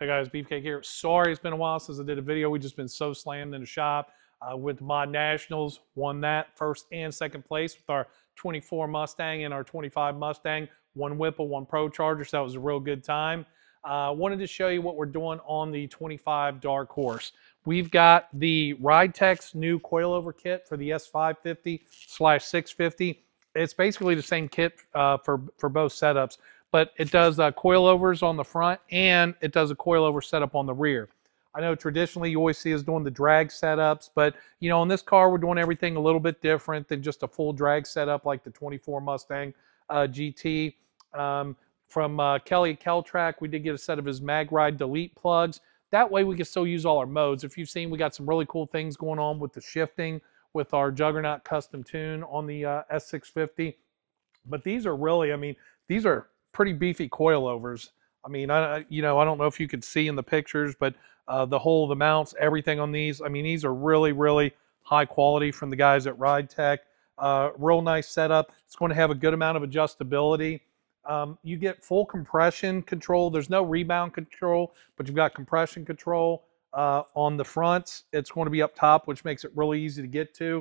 Hey guys, Beefcake here. Sorry it's been a while since I did a video. We've just been so slammed in the shop. With the Mod Nationals, won that first and second place with our 24 Mustang and our 25 Mustang. One Whipple, one Pro Charger, so that was a real good time. Wanted to show you what we're doing on the 25 Darkhorse. We've got the Ridetech's new coilover kit for the S550/650. It's basically the same kit for both setups, but it does coilovers on the front and it does a coilover setup on the rear. I know traditionally you always see us doing the drag setups, but you know, on this car we're doing everything a little bit different than just a full drag setup like the 24 Mustang GT. From Kelly at Keltrack, we did get a set of his MagRide delete plugs. That way we can still use all our modes. If you've seen, we got some really cool things going on with the shifting with our Juggernaut custom tune on the S650. But these are really, I mean, these are pretty beefy coilovers. I mean, I don't know if you could see in the pictures, but the mounts, everything on these, I mean, these are really, really high quality from the guys at Ridetech. Real nice setup. It's going to have a good amount of adjustability. You get full compression control. There's no rebound control, but you've got compression control. On the fronts, it's going to be up top, which makes it really easy to get to.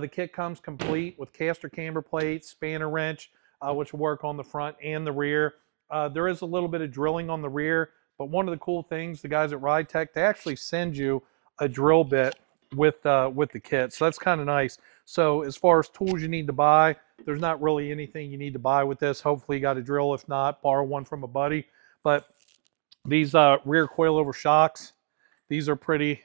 The kit comes complete with caster camber plates, spanner wrench, which will work on the front and the rear. There is a little bit of drilling on the rear, but one of the cool things, the guys at Ridetech, they actually send you a drill bit with the kit, so that's kind of nice. So as far as tools you need to buy, there's not really anything you need to buy with this. Hopefully you got a drill. If not, borrow one from a buddy. But these rear coilover shocks, these are pretty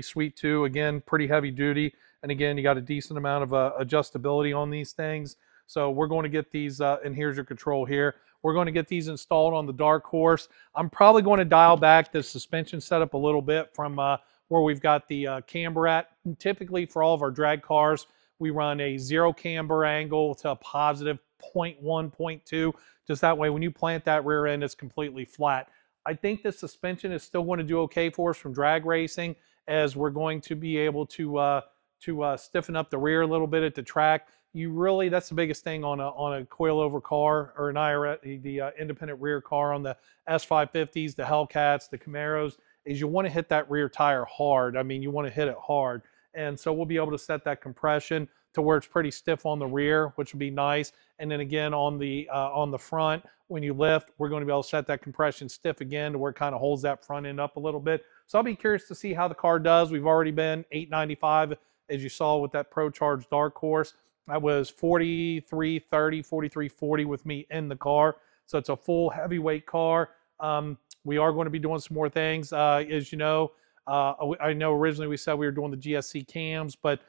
sweet too. Again, pretty heavy duty, and again, you got a decent amount of adjustability on these things. So we're going to get these, and here's your control here. We're going to get these installed on the Darkhorse. I'm probably going to dial back the suspension setup a little bit from where we've got the camber at. Typically for all of our drag cars, we run a 0 camber angle to a positive 0.1, 0.2. Just that way, when you plant that rear end, it's completely flat. I think the suspension is still going to do okay for us from drag racing, as we're going to be able to stiffen up the rear a little bit at the track. That's the biggest thing on a coilover car or an IRS, the independent rear car on the S550s, the Hellcats, the Camaros, is you want to hit that rear tire hard. I mean, you want to hit it hard. And so we'll be able to set that compression to where it's pretty stiff on the rear, which would be nice. And then again, on the front, when you lift, we're going to be able to set that compression stiff again to where it kind of holds that front end up a little bit. So I'll be curious to see how the car does. We've already been $895, as you saw with that Pro Charge Darkhorse. That was $4330, $4340 with me in the car. So it's a full heavyweight car. We are going to be doing some more things. As you know, I know originally we said we were doing the GSC cams, but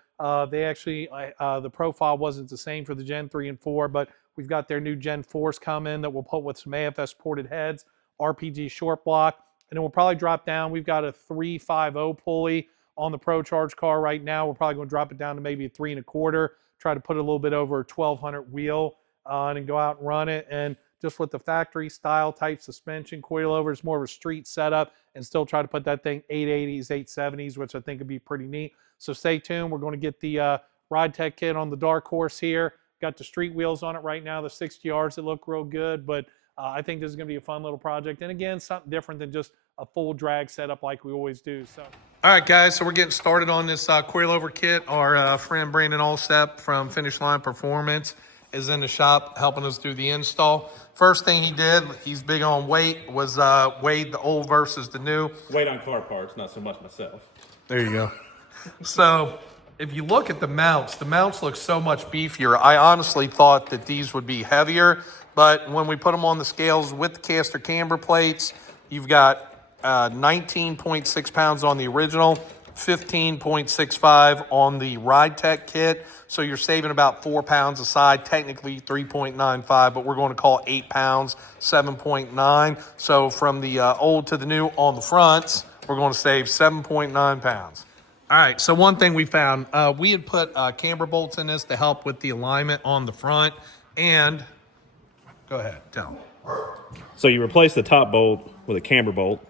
they actually, the profile wasn't the same for the Gen 3 and 4, but we've got their new Gen 4s coming that we'll put with some AFS ported heads, RPG short block, and then we'll probably drop down. We've got a 350 pulley on the Pro Charge car right now. We're probably going to drop it down to maybe a 3 1/4, try to put a little bit over a 1200 wheel and go out and run it. And just with the factory style type suspension, coilover is more of a street setup, and still try to put that thing 880s, 870s, which I think would be pretty neat. So stay tuned. We're going to get the Ridetech kit on the Darkhorse here. Got the street wheels on it right now, the 60Rs that look real good, but I think this is going to be a fun little project. And again, something different than just a full drag setup like we always do. So, all right, guys, so we're getting started on this coilover kit. Our friend Brandon Allsep from Finish Line Performance is in the shop helping us do the install. First thing he did, he's big on weight, was weighed the old versus the new. Weight on car parts, not so much myself. There you go. So if you look at the mounts look so much beefier. I honestly thought that these would be heavier, but when we put them on the scales with the caster camber plates, you've got 19.6 pounds on the original, 15.65 on the Ridetech kit. So you're saving about 4 pounds a side, technically 3.95, but we're going to call 8 pounds, 7.9. So from the old to the new on the fronts, we're going to save 7.9 pounds. All right, so one thing we found, we had put camber bolts in this to help with the alignment on the front, and go ahead, tell them. So you replace the top bolt with a camber bolt.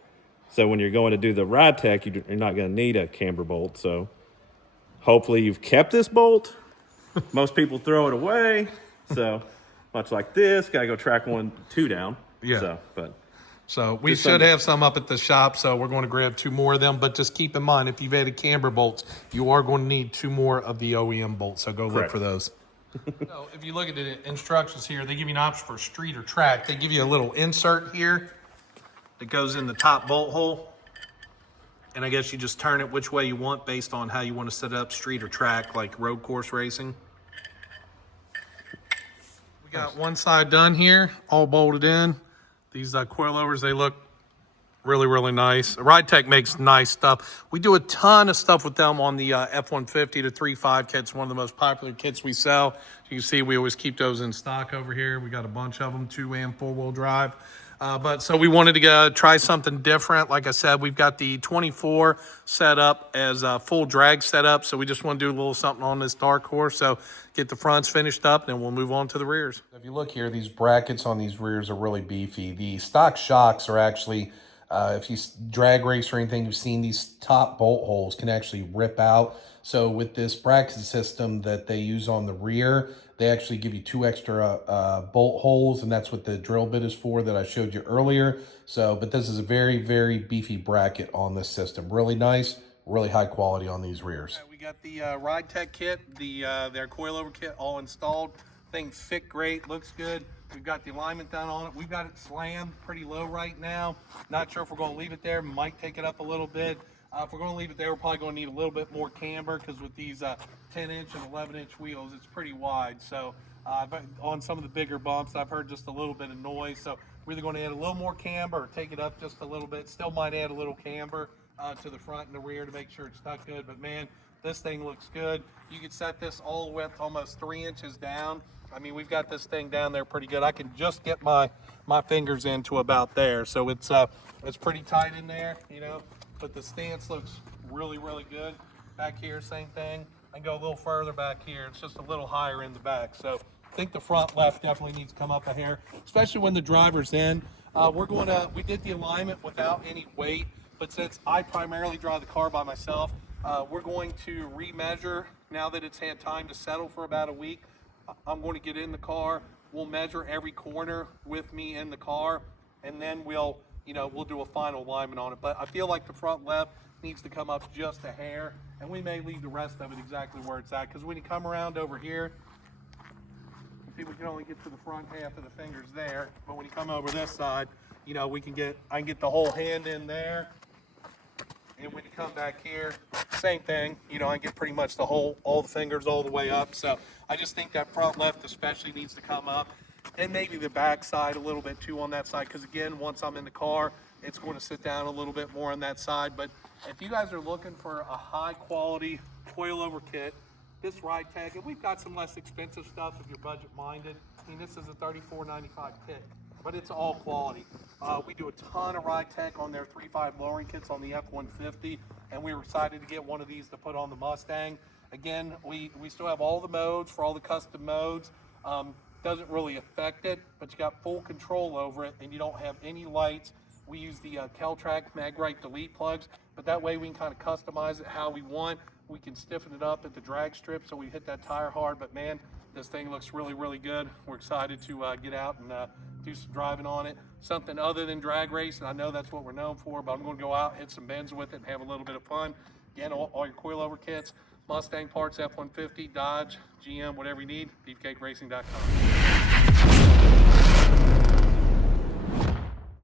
So when you're going to do the Ridetech, you're not going to need a camber bolt. So hopefully you've kept this bolt. Most people throw it away. So much like this, got to go track 1, 2 down. Yeah. So we Just should some- have some up at the shop, so we're going to grab 2 more of them. But just keep in mind, if you've added camber bolts, you are going to need 2 more of the OEM bolts, so go look Correct. for those. So if you look at the instructions here, they give you an option for street or track. They give you a little insert here that goes in the top bolt hole. And I guess you just turn it which way you want based on how you want to set up street or track, like road course racing. We got one side done here, all bolted in. These coilovers, they look really, really nice. Ridetech makes nice stuff. We do a ton of stuff with them on the F150 to 3.5 kits, one of the most popular kits we sell. You can see we always keep those in stock over here. We got a bunch of them, 2 and 4-wheel drive. But so we wanted to try something different. Like I said, we've got the 24 set up as a full drag setup. So we just want to do a little something on this Darkhorse. So get the fronts finished up, and then we'll move on to the rears. If you look here, these brackets on these rears are really beefy. The stock shocks are actually, if you drag race or anything, you've seen these top bolt holes can actually rip out. So with this bracket system that they use on the rear, they actually give you 2 extra bolt holes, and that's what the drill bit is for that I showed you earlier. So, but this is a very, very beefy bracket on this system. Really nice, really high quality on these rears. We got the Ridetech kit, their coilover kit all installed. Things fit great, looks good. We've got the alignment done on it. We've got it slammed pretty low right now. Not sure if we're going to leave it there. Might take it up a little bit. If we're going to leave it there, we're probably going to need a little bit more camber because with these 10-inch and 11-inch wheels, it's pretty wide. So on some of the bigger bumps, I've heard just a little bit of noise. So we're either going to add a little more camber or take it up just a little bit. Still might add a little camber to the front and the rear to make sure it's stuck good. But man, this thing looks good. You could set this all the way up to almost 3 inches down. I mean, we've got this thing down there pretty good. I can just get my fingers into about there. So it's pretty tight in there, you know. But the stance looks really, really good. Back here, same thing. I can go a little further back here. It's just a little higher in the back. So I think the front left definitely needs to come up a hair, especially when the driver's in. We did the alignment without any weight, but since I primarily drive the car by myself, we're going to remeasure now that it's had time to settle for about a week. I'm going to get in the car. We'll measure every corner with me in the car, and then we'll do a final alignment on it. But I feel like the front left needs to come up just a hair, and we may leave the rest of it exactly where it's at. Because when you come around over here, see, we can only get to the front half of the fingers there. But when you come over this side, I can get the whole hand in there. And when you come back here, same thing, I can get pretty much all the fingers all the way up. So I just think that front left especially needs to come up, and maybe the back side a little bit too on that side. Because again, once I'm in the car, it's going to sit down a little bit more on that side. But if you guys are looking for a high quality coilover kit, this Ridetech, and we've got some less expensive stuff if you're budget minded. I mean, this is a $34.95 kit, but it's all quality. We do a ton of Ridetech on their 3.5 lowering kits on the F150, and we were excited to get one of these to put on the Mustang. Again, we still have all the modes for all the custom modes. Doesn't really affect it, but you got full control over it, and you don't have any lights. We use the Keltrack Magrite delete plugs, but that way we can kind of customize it how we want. We can stiffen it up at the drag strip so we hit that tire hard, but man, this thing looks really, really good. We're excited to get out and do some driving on it. Something other than drag race, and I know that's what we're known for, but I'm going to go out, hit some bends with it, and have a little bit of fun. Again, all your coilover kits, Mustang parts, F-150, Dodge, GM, whatever you need, beefcakeracing.com.